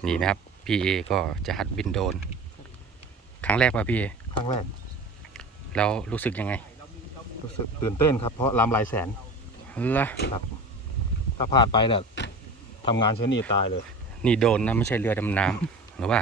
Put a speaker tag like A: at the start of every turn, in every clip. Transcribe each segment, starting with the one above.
A: นี่นะครับพี่เอก็จะหัดบินโดรนครั้งแรกป่ะพี่เอ
B: ครั้งแรก
A: แล้วรู้สึกยังไง
B: รู้สึกตื่นเต้นครับเพราะลำหลายแสน
A: ล่ะ
B: ครับ ถ้าพลาดไปเนี่ยทำงานเชนี่ตายเลย
A: นี่โดรนนะไม่ใช่เรือดำน้ำหรือว่า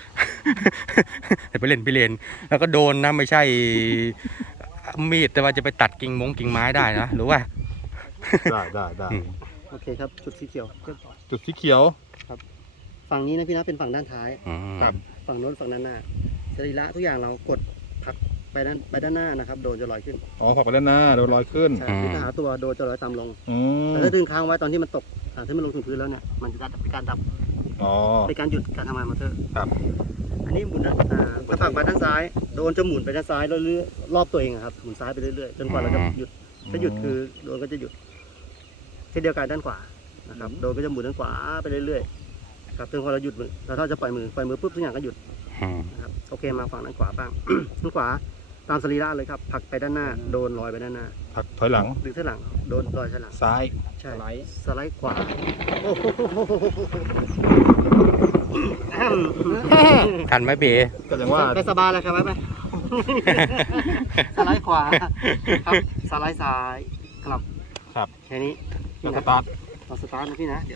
A: ไปเล่นแล้วก็โดรนนะไม่ใช่มีดแต่ว่าจะไปตัดกิ่งไม้ได้นะหรือว่า
B: ได้
A: อืม
C: โอเคครับจุดสีเขียว
B: จุดสีเขียว
C: ฝั่งนี้นะพี่นะเป็นฝั่งด้านท้าย
A: อืม
B: ครับ
C: ฝั่งโน้นฝั่งด้านหน้าสรีระทุกอย่างเรากดผลักไปด้านหน้านะครับโดนจะลอยขึ้น
B: อ๋อขอบไปแล้วนะโดนลอยขึ้น
C: ใช่ที่ถ้าหาตัวโดนจะลอยตามลง
B: อืม
C: แต่ถ้าดึงค้างไว้ตอนที่มันตกถ้ามันลงถึงพื้นแล้วเนี่ยมันจะเป็นการดับ
B: อ๋อ
C: เป็นการหยุดการทำงานมอเตอร์
B: ครับ
C: อันนี้หมุนถ้าผลักไปด้านซ้ายโดนจะหมุนไปด้านซ้ายเรื่อยๆรอบตัวเองอะครับหมุนซ้ายไปเรื่อยๆจนกว่าเราจะหยุดถ้าหยุดคือโดนก็จะหยุดเช่นเดียวกันด้านขวานะครับโดนก็จะหมุนด้านขวาไปเรื่อยๆครับจนพอเราหยุดมือเราจะปล่อยมือปุ๊บทุกอย่างก็หยุด
A: อืม
C: นะครับโอเคมาฝั่งด้านขวาบ้าง ด้านขวาตามสรีระเลยครับผลักไปด้านหน้าโดนลอยไปด้านหน้า
B: ผักถอยหลัง
C: ดึงเส้นหลังโดนลอยเส้นหลัง
B: ซ้าย
C: ใช่
B: สไลด์
C: สไลด์ขวาโอ้โห
A: ทันไหมพี่เอ
B: ก็อย่างว่า
C: ไปสบายเลยครับไป สไลด์ขวาครับสไลด์ซ้ายกลับ
B: ครับ
C: แค่นี้
B: แล้วสตาร์ท
C: เราสตาร์ทนะพี่นะเดี๋ยว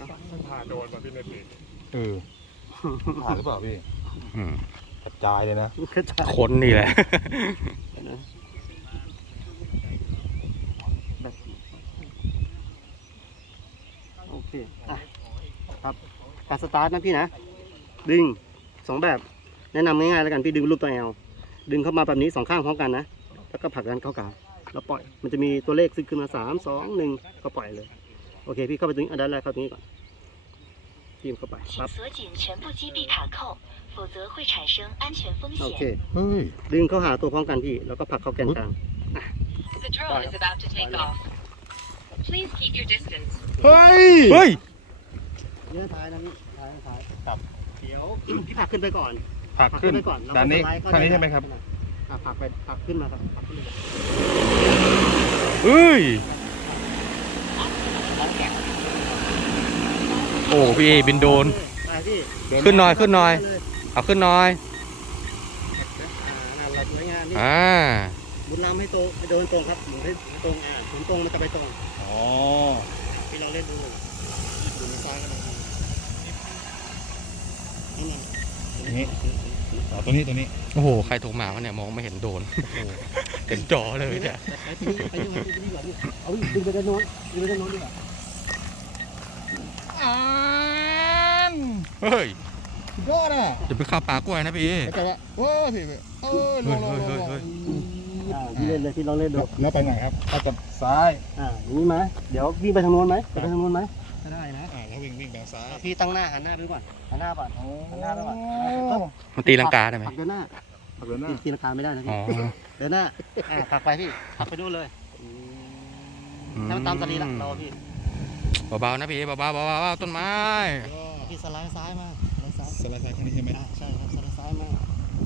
B: ผ่านหรือเปล่าพี่
A: อืม
B: กระจายเลยนะ
C: กระจาย
A: คนนี่แหละ
C: นะแบบโอเคอ่ะครับการสตาร์ทนะพี่นะดึงสองแบบแนะนำง่ายๆแล้วกันพี่ดึงรูปตัวแอลดึงเข้ามาแบบนี้สองข้างพร้อมกันนะแล้วก็ผลักดันเข้ากลางแล้วปล่อยมันจะมีตัวเลขซึ่งขึ้นมา3 2 1ก็ปล่อยเลยโอเคพี่เข้าไปตรงนี้อันดับแรกเข้าตรงนี้ก่อนจิ้มเข้าไปปั๊บ
D: 请锁紧全部击闭卡扣，否则会产生安全风
C: โอเค
D: 险。
B: เฮ้ย
C: ดึงเข้าหาตัวพร้อมกันพี่แล้วก็ผลักเข้าแกนกลาง
D: The drone is about to take off. Please keep your distance.
B: เฮ้ย
A: เฮ้ย
C: เนื้อท้ายนะพี่ท้าย
B: ครับ
C: เดี๋ยว พี่ผลักขึ้นไปก่อน
B: ผักขึ้น
C: ไปก่อนแล้วก็
B: ด้านนี้
C: สไลด์เข้
B: ข้างนี้ใช่ไหมครับ
C: ผลักไปผลักขึ้นมาครับผลักขึ้นมา
A: เฮ้ยโอ้พี่เอบินโดรน
C: ไปพี่
A: ขึ้นหน่อยเอาขึ้นหน่อย
C: นั่นแหละสวยงามนี่
A: อ่า
C: หมุนลำให้ตรงให้เดินตรงครับหมุนให้ตรงหมุนตรงมันจะไปตรง
B: อ๋อ
C: พี่ลองเล่นดูหมุนซ้ายก็ได้นั่นน่ะ
B: นี่อ๋อตัวนี้
A: โอ้โหใครโทรมาวะเนี่ยมองไม่เห็นโดรนเต็มจอเลยเนี่ย
C: ไปดีกว่าพี่เอาดึงไปด้านโน้นดีกว่า
A: เฮ้ย
B: ยอดอ่ะ
A: จะไปเข้าป่ากล้วยนะพี่เอ
B: แต่ว่าโอ้พี่ลง
A: เฮ้ย
C: พี่เล่นเลยพี่ลองเล่นดู
B: แล้วไปไหนครับไปกับซ้าย
C: อย่างนี้ไหมเดี๋ยววิ่งไปทางโน้นไหมไปทางโน้นไหมก็ได้นะ
B: แล้ววิ่งไปซ้าย
C: พี่ตั้งหน้าหันหน้าไปก่อนหันหน้าก่อนหันหน้าไปก่อน
A: มันตีลังกาได้ไหม
C: ผลักเดินหน้า
B: ผักเดินหน้า
C: ตีลังกาไม่ได้นะ
A: อ๋
C: พี่
A: อ
C: เดินหน้าผลักไปพี่ผลักไปนู่นเลยให้มันตามสรีระเราพี่
A: เบาๆนะพี่เอเบาๆต้นไม้
C: พี่สไลด์ซ้ายมาสไลด์ซ้าย
B: สไลด์ซ้ายแค่นี้ใช่ไหม
C: ใช่ครับสไลด์ซ้ายมา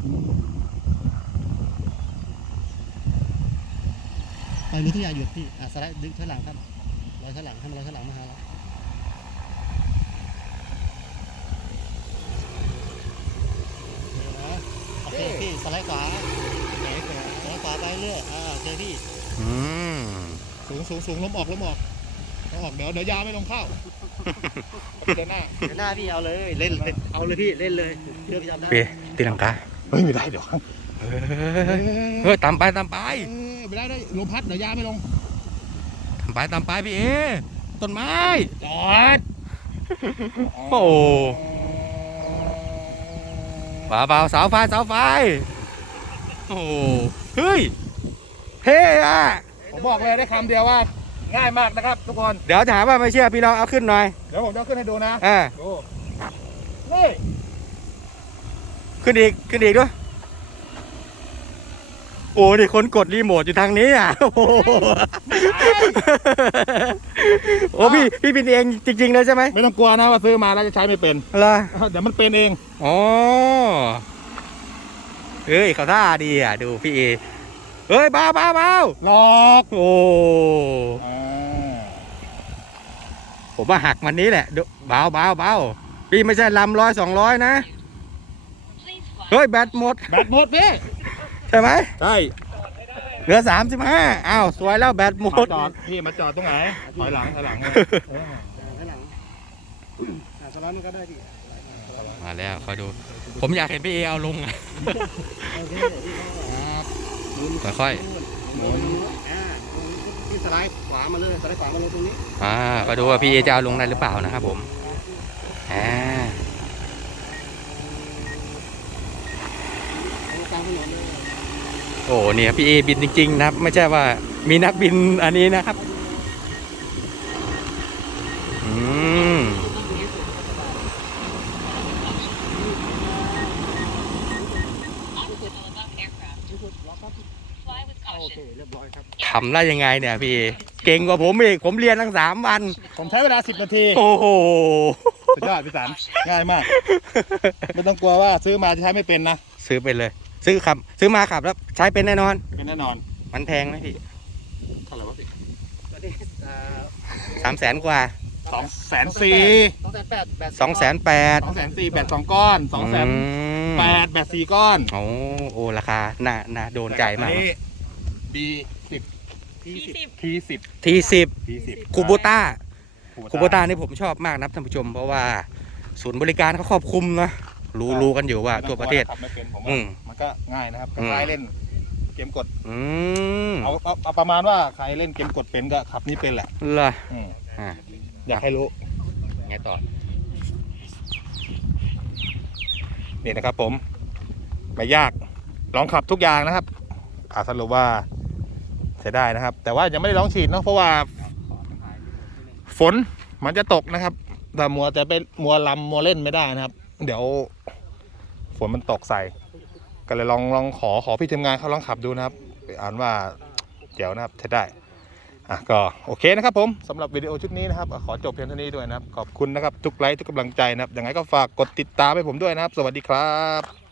C: ไปมือทุกอย่างหยุดพี่สไลด์ดึงถอยหลังครับลอยถอยหลังให้มันลอยถอยหลังมาหาเราโอเคพี่สไลด์ขวาสไลด์ขวาไปเรื่อยเจอพี่
A: อืม
B: สูงล้มออกเดี๋ยวยาไม่ลงเข้าเดินหน้า
C: เดี๋ยวหน้าพี่เอาเลยเล่นเอาเลยพี่เล่นเลยเชื่อพี่จำได้
A: พี่ตีลังกา
B: เฮ้ยไม่ได้เดี๋ยว
A: เฮ้ยตามไป
B: ไม่ได้ลมพัดเดี๋ยวยาไม่ลง
A: ตามไปพี่เอต้นไม้
B: จอด
A: โอ้เบาๆเสาไฟโอ้เฮ้ยเท่อะ
B: ผมบอกเลยได้คำเดียวว่าง่ายมากนะครับทุกคน
A: เดี๋ยวจะหาว่าไม่เชื่อพี่ลองเอาขึ้นหน่อย
B: เดี๋ยวผมจะขึ้นให้ดูนะ ดูนี่
A: ขึ้นอีกด้วยโอ้ดิคนกดรีโมทอยู่ทางนี้อ่ะโอ้โหโอ้พี่เป็นเองจริงๆเลยใช่ไหม
B: ไม่ต้องกลัวนะว่าซื้อมาแล้วจะใช้ไม่เป็น
A: เหรอ
B: เดี๋ยวมันเป็นเอง
A: อ๋อเฮ้ยเขาท่าดีอ่ะดูพี่เอเฮ้ยเบา
B: หลอก
A: โอ้ผมว่าหักมันนี้แหละเบาพี่ไม่ใช่ลำ100-200 นะ
D: Please fly.
A: เฮ้ยแบตหมด
B: แบตหมดพี่
A: ใช่ไหม
B: ใช่
A: เหลือ35อ้าวสวยแล้วแบตหม
B: มา
A: ด
B: จอดพี่มาจอดตรงไหนถอยหลังเลย
C: ข้างหลังสไลด์มันก็ได้พี่
A: มาแล้วคอยดู ผมอยากเห็นพี่เอเอาลงอะ ค่อย
C: หมุนพี่สไลด์ขวามาเลยสไลด์ขวามาเลยตรงนี้
A: คอยดูว่าพี่เอจะเอาลงได้หรือเปล่านะครับผมอ่า
C: กลางถนนเลย
A: โอ้เนี่ยพี่เอบินจริงๆนะครับ ไม่ใช่ว่ามีนักบินอันนี้นะครับอืม
D: Obstacle above aircraft. Fly with
C: โอเค
D: caution.
C: เรียบร้อยครับ
A: ทำได้ยังไงเนี่ยพี่เอเก่งกว่าผมอีกผมเรียนทั้ง3 วัน
B: ผมใช้เวลา10 นาที
A: โอ้โห
B: สุดยอดพี่สันง่ายมาก ไม่ต้องกลัวว่าซื้อมาจะใช้ไม่เป็นนะ
A: ซื้อไปเลย ซื้อมาขับแล้วใช้เป็นแน่นอน
B: เป็นแน่นอน
A: มันแพงไหมพี่
B: เท่าไหร่วะพี่
C: ตอนนี้
A: 300,000 กว่า
B: 240,000
C: 280,000
A: 280,000
B: 240,000แบต2 ก้อน 280,000แบต4 ก้อน
A: โอ้ราคาน่าโดนใจมาก
B: อันนี้ B10 T10
A: T10
B: T10
A: คูโบต้าคูโบต้านี่ผมชอบมากนะครับท่านผู้ชม เพราะว่าศูนย์บริการเขาครอบคลุมนะรู้กันอยู่ว่าทั่วประเทศ
B: ขับไม่เป็นผม
A: อื
B: ว่าม มันก็ง่ายนะครับก็
A: อืม
B: ใครเล่นเกมกด
A: อืม
B: เอาประมาณว่าใครเล่นเกมกดเป็นก็ขับนี่เป็นแหละ
A: เหรอ
B: อืม
A: อ่า
B: อยากให้รู้
A: ไงต่อ
B: นี่นะครับผมไม่ยากลองขับทุกอย่างนะครับสรุปว่าใช้ได้นะครับ แต่ว่ายังไม่ได้ลองฉีดเนาะเพราะว่าฝนมันจะตกนะครับแต่มัวลำมัวเล่นไม่ได้นะครับ เดี๋ยวฝนมันตกใส่ก็เลยลองขอพี่ทีมงานเขาลองขับดูนะครับอ่านว่าเจ๋วนะครับใช้ได้ก็โอเคนะครับผมสำหรับวิดีโอชุดนี้นะครับขอจบเพียงเท่านี้ด้วยนะครับขอบคุณนะครับทุกไลค์ทุกกำลังใจนะครับยังไงก็ฝากกดติดตามให้ผมด้วยนะครับสวัสดีครับ